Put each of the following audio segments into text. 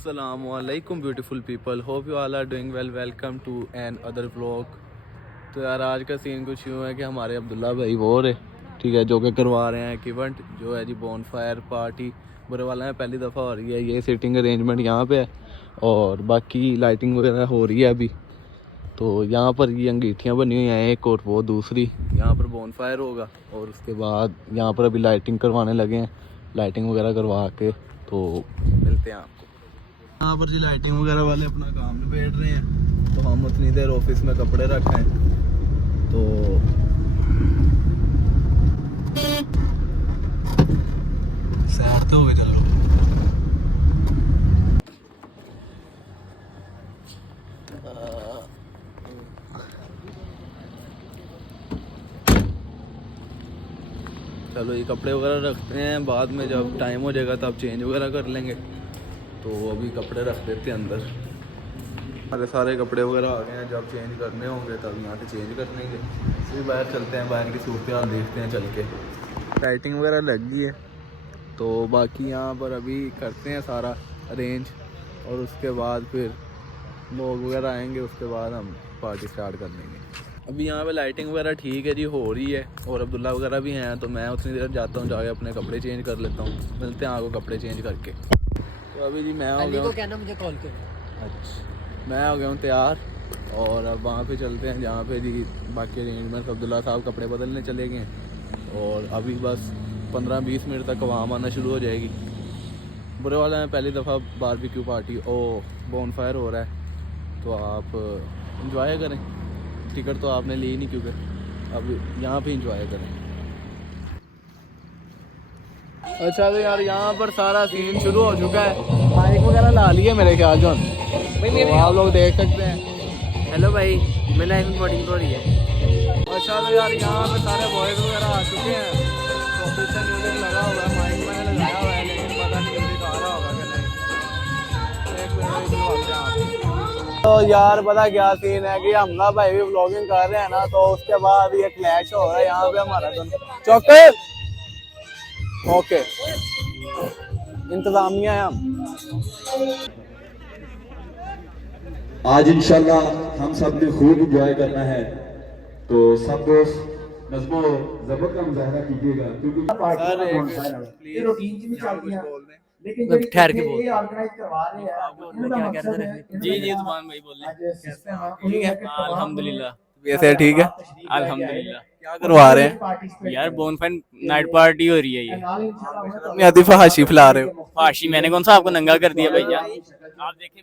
Assalamualaikum beautiful people, hope you all are doing well. Welcome to an other vlog. तो यार आज का scene कुछ यूँ है कि हमारे अब्दुल्ला भाई वो रहे ठीक है, जो कि करवा रहे हैं एक इवेंट जो है जी बोन फायर पार्टी बुरे वाला है। पहली दफ़ा हो रही है ये सीटिंग अरेंजमेंट यहाँ पे है और बाकी लाइटिंग वगैरह हो रही है अभी। तो यहाँ पर ये अंगीठियाँ बनी हुई हैं एक और वो दूसरी, यहाँ पर बोन फायर होगा और उसके बाद यहाँ पर अभी लाइटिंग करवाने लगे हैं। लाइटिंग वगैरह करवा के तो मिलते हैं आपको। यहाँ पर जी लाइटिंग वगैरह वाले अपना काम निबेड़ रहे हैं तो हम उतनी देर ऑफिस में कपड़े रखे हैं। तो सैर तो हो गए, चलो चलो ये कपड़े वगैरह रखते हैं, बाद में जब टाइम हो जाएगा तब चेंज वगैरह कर लेंगे। तो अभी कपड़े रख देते हैं अंदर। हमारे सारे कपड़े वगैरह आ गए हैं, जब चेंज करने होंगे तब यहाँ से चेंज कर लेंगे। फिर बाहर चलते हैं, बाहर की सूरत हाल देखते हैं चल के। लाइटिंग वगैरह लग गई है तो बाकी यहाँ पर अभी करते हैं सारा अरेंज और उसके बाद फिर लोग वगैरह आएंगे, उसके बाद हम पार्टी स्टार्ट कर लेंगे। अभी यहाँ पे लाइटिंग वगैरह ठीक है जी, हो रही है और अब्दुल्ला वगैरह भी हैं तो मैं उतनी देर जाता हूँ, जाके अपने कपड़े चेंज कर लेता हूँ। मिलते हैं आपको कपड़े चेंज करके। तो अभी जी मैं हो गया हूँ, कहना मुझे कॉल कर। अच्छा मैं हो गया हूँ तैयार और अब वहाँ पे चलते हैं जहाँ पे जी बाकी अरेंजमेंट। अब्दुल्ला साहब कपड़े बदलने चले गए और अभी बस 15-20 मिनट तक आवाम आना शुरू हो जाएगी। बुरे वाला में पहली दफ़ा बारबेक्यू पार्टी बोन फायर हो रहा है तो आप इंजॉय करें। टिकट तो आपने ली नहीं क्योंकि अब यहाँ पे इंजॉय करें। अच्छा तो यार यहाँ पर सारा सीन शुरू हो चुका है, माइक वगैरह ला लिए मेरे ख्याल जो तो आप लोग देख सकते हैं। हेलो भाई, मेरा आईफोन 14 प्रो ही है। अच्छा तो यार यहाँ पे सारे बॉयज वगैरह आ चुके हैं तो पीछे म्यूजिक लगा हुआ है, माइक मैंने लगाया हुआ है लेकिन पता नहीं म्यूजिक आ रहा होगा कि नहीं। एक मिनट तो यार पता क्या सीन है कि हमला भाई भी व्लॉगिंग कर रहे हैं ना, तो उसके बाद ये क्लैश हो रहा है यहाँ पे हमारा चौके ओके इंतजामिया है हम। आज इंशाल्लाह हम सब ने खूब इंजॉय करना है तो सब दोस्त नज़्मो ज़ब्त का मुजाहरा कीजिएगा क्योंकि लेकिन ठहर के बोल ऑर्गेनाइज करवा रहे हैं। क्या कह रहे थे? जी जी जुबान भाई बोल रहे हैं। ठीक है अल्हम्दुलिल्लाह, वैसे ठीक है अल्हम्दुलिल्लाह। क्या करवा रहे हैं यार बोनफायर नाइट पार्टी हो रही है ये। अपनी आती फहाशी फैला रहे हो। फाशी मैंने कौन सा आपको नंगा कर दिया भैया? आप देखें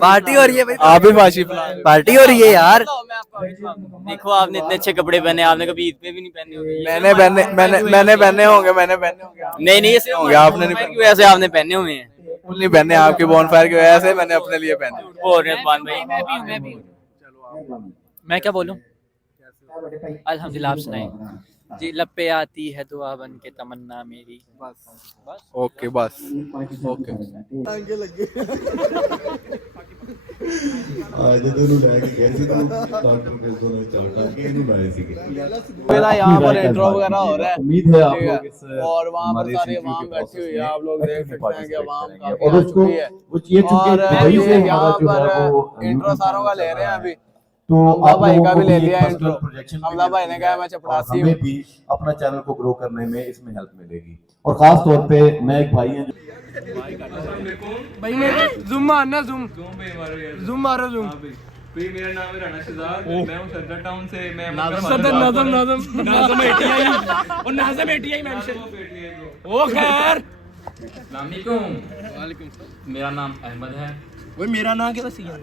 पार्टी हो रही है भाई, आप भी फाशी फैला रहे हो। पार्टी हो रही है यार। देखो आपने इतने अच्छे कपड़े पहने, आपने कभी ईद पे भी नहीं पहने होंगे। मैंने पहने होंगे नहीं नहीं ऐसे होंगे, आपने नहीं पहने, वैसे आपने पहने हुए हैं। नहीं पहने, आपके बॉनफायर की वजह से मैंने अपने लिए पहने। बोल रहे हैं भाई, मैं क्या बोलूं? अल्हम्दुलिल्लाह, आप सुनाएं जी। लब पे आती है दुआ बन के तमन्ना मेरी। बस ओके बस ओके। मेरा यहाँ पर इंट्रो वगैरह हो रहा है, उम्मीद है आप लोग इस और वहाँ पर सारी आवाम बैठी हुई है। आप लोग देख सकते हैं कि आवाम काफी और आ चुकी है और ये यहाँ पर इंट्रो सारों का ले रहे हैं अभी। तो हमला आप भाई लोगों का को भी ले भी लिया एक इंट्रो। पर्सनल प्रोजेक्शन हमला भाई ने कहा मैं चपरासी हूँ। हमें भी अपना चैनल को ग्रो करने में इसमें हेल्प मिलेगी और खास तौर पे मैं एक भाई हैं भाई मेरे जूम मारना, जूम मारो जूम। भाई मेरा नाम है राणा शहजाद, मैं हूं सदर टाउन से। मैं सदर नाज़म एटीआई और नाज़म एटीआई मेंशन। ओ खैर अस्सलाम वालेकुम, मेरा नाम अहमद है। वो मेरा नाम क्या सी है?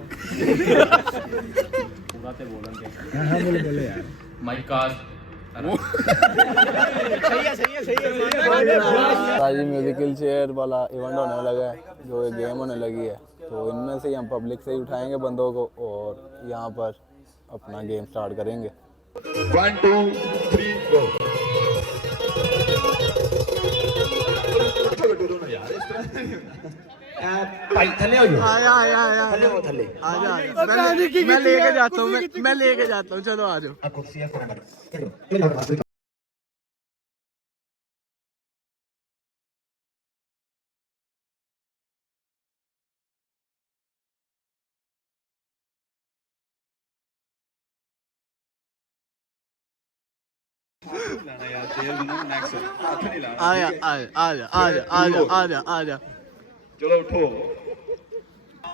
पूरा ते बोलन के बोले यार माय कास्ट राजी म्यूजिकल चेयर वाला इवेंट होने लगा है, जो ये गेम होने लगी है। तो इनमें से हम पब्लिक से ही उठाएंगे बंदों को और यहाँ पर अपना गेम स्टार्ट करेंगे। 1 2 3 गो। थले हो जाओ। आया थले हो, थले आजा, मैं लेके जाता हूँ, मैं लेके जाता हूँ, चलो आ जाओ। आजा चलो उठो।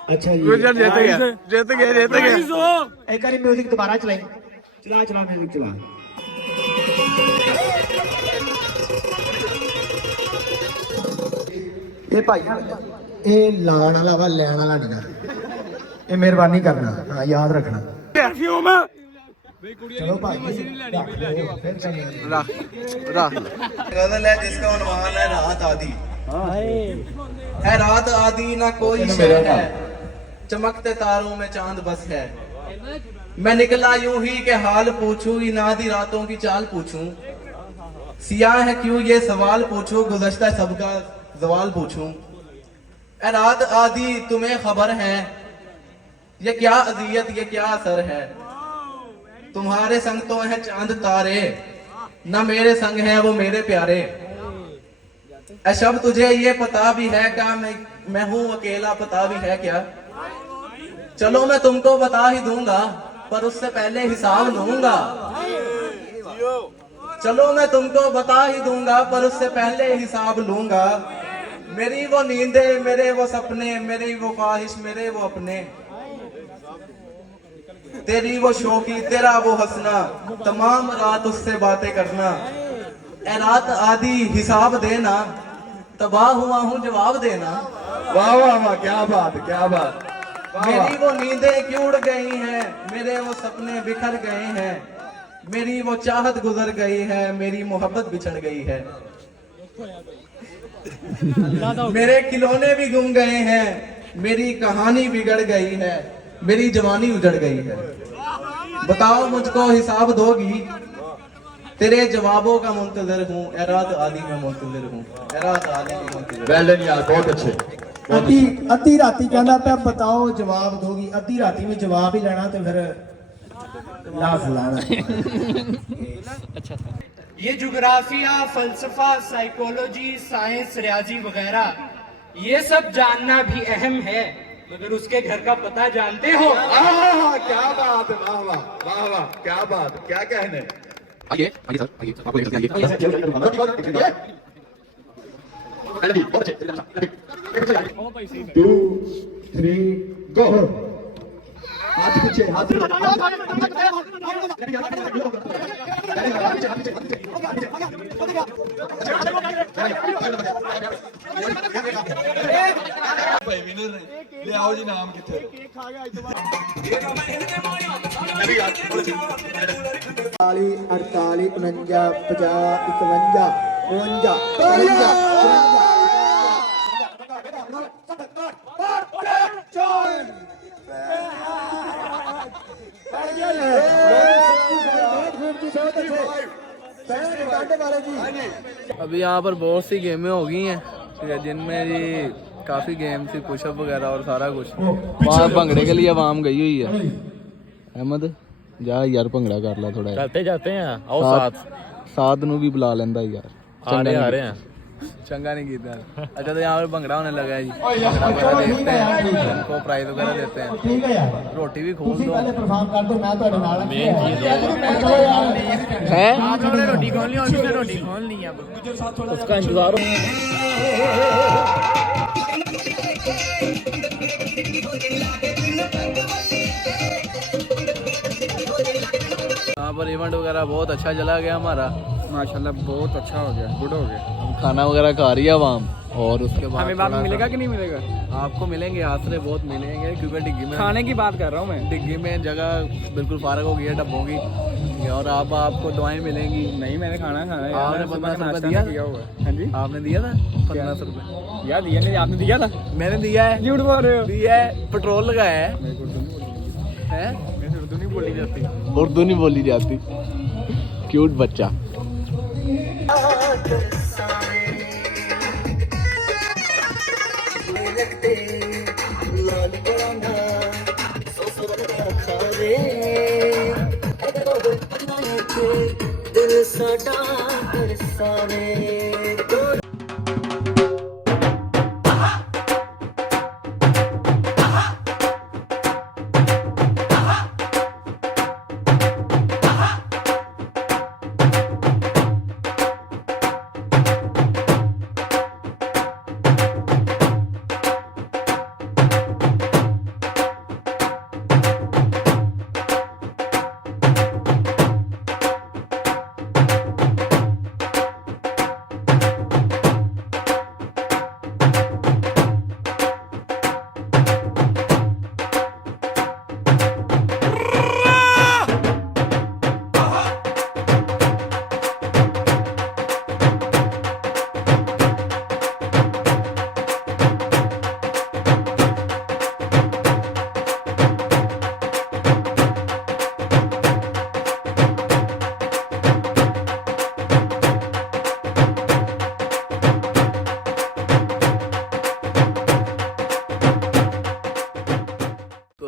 अच्छा जी गुजर जीत गया एक बारी म्यूजिक दोबारा चलाएं। चला चला म्यूजिक चला। ये भाई ये लाण वाला वा लैण वाला नहीं। ये मेहरबानी करना, हाँ याद रखना। चलो भाई गजल है जिसका उन्वान है रात आदि। है रात आदि ना कोई शहर है, चमकते तारों में चांद बस है। मैं निकला यूं ही के हाल पूछूं, इन आधी रातों की चाल पूछूं। सियाह है क्यों ये सवाल पूछूं, गुज़श्ता सबका जवाल पूछूं। ए रात आदि तुम्हें खबर है, ये क्या अजियत ये क्या असर है। तुम्हारे संग तो है चांद तारे, ना मेरे संग है वो मेरे प्यारे। ऐ शब तुझे ये पता भी है क्या मैं हूं अकेला, पता भी है क्या। चलो मैं तुमको बता ही दूंगा, पर उससे पहले हिसाब लूंगा। चलो मैं तुमको बता ही दूंगा, पर उससे पहले हिसाब लूंगा। मेरी वो नींदे मेरे वो सपने, मेरी वो ख्वाहिश मेरे वो अपने। तेरी वो शौकी तेरा वो हंसना, तमाम रात उससे बातें करना। ए रात आदि हिसाब देना, तबाह हुआ हूँ जवाब देना। वाह वाह वाह, क्या बात क्या बात। मेरी वो नींदें क्यों उड़ गई हैं, मेरे वो सपने बिखर गए हैं। मेरी वो चाहत गुजर गई है, मेरी मोहब्बत बिछड़ गई है। मेरे खिलौने भी गुम गए हैं, मेरी कहानी बिगड़ गई है। मेरी जवानी उजड़ गई है। बताओ मुझको हिसाब दोगी, तेरे जवाबों का मुंतजर हूँ। ए रात आदि में मुंतजर हूँ, ए रात आदि में मुंतजर। वेल डन यार, बहुत अच्छे। अद्धी राती कहना पे बताओ जवाब दोगी। अद्धी राती में जवाब ही लेना तो फिर लाफ लाना। अच्छा था। ये जुग्राफिया, फलसफा, साइकोलॉजी, साइंस, रियाजी वगैरह ये सब जानना भी अहम है, मगर उसके घर का पता जानते हो? क्या बात है, वाह वाह वाह वाह, क्या बात, क्या कहने। आइए आइए सर, आइए आपको एक आइए। 2 3 गो। हाथ पीछे, हाथ पीछे। भाई विनर ले आओ जी, नाम किथे। 48 48 49 50 51 अभी यहाँ पर बहुत सी गेमें हो गई हैं, ठीक है, जिनमें जी काफ़ी गेम थी, पुशअप वगैरह और सारा कुछ। वहाँ भंगड़े के लिए आवाम गई हुई है। अहमद जा यार भंगड़ा कर ला थोड़ा। जाते हैं आओ साथ नू भी बुला लेंदा यार। आ रहे हैं। चंगा नहीं कीता। अच्छा तो यहाँ पर भंगड़ा होने लगा है जी। भंगड़ा वगैरह देखते हैं, उनको प्राइज वगैरह देते हैं। ठीक है यार, रोटी भी खूब दो। पहले परफॉर्म कर दो, मैं ਤੁਹਾਡੇ ਨਾਲ है रोटी खोल ली, और रोटी खोल ली अब उसका इंतजार हो। यहाँ पर इवेंट वगैरह बहुत अच्छा चला गया हमारा, माशाल्लाह बहुत अच्छा हो गया, गुड हो गया। हम खाना वगैरह खा रही है आवाम, और उसके बाद हमें बाद में मिलेगा कि नहीं मिलेगा? आपको मिलेंगे, आसरे बहुत मिलेंगे, क्योंकि डिग्गी में खाने की बात कर रहा हूँ मैं। डिग्गी में जगह बिल्कुल फारग हो गई है डब्बों की, और अब आपको दवाएं मिलेंगी। नहीं, मैंने खाना खाना है। आपने 1500 रुपये दिया था? हाँ जी, आपने दिया था 1500 रुपये? यार दिया नहीं, आपने दिया था? मैंने दिया है। झूठ बोल रहे हो? दिया है, पेट्रोल लगाया है। उर्दू नहीं बोली जाती। उर्दू नहीं बोली जाती। क्यूट बच्चा। दिल साडा तरसावे।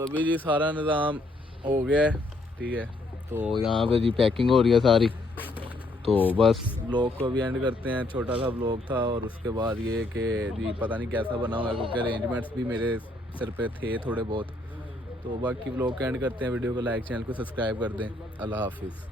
अभी जी सारा निज़ाम हो गया है, ठीक है। तो यहाँ पे जी पैकिंग हो रही है सारी। तो बस व्लॉग को भी एंड करते हैं, छोटा सा व्लॉग था। और उसके बाद ये कि जी पता नहीं कैसा बना हुआ है, क्योंकि अरेंजमेंट्स भी मेरे सिर पे थे थोड़े बहुत। तो बाकी व्लॉग को एंड करते हैं, वीडियो को लाइक, चैनल को सब्सक्राइब कर दें। अल्लाह हाफिज़।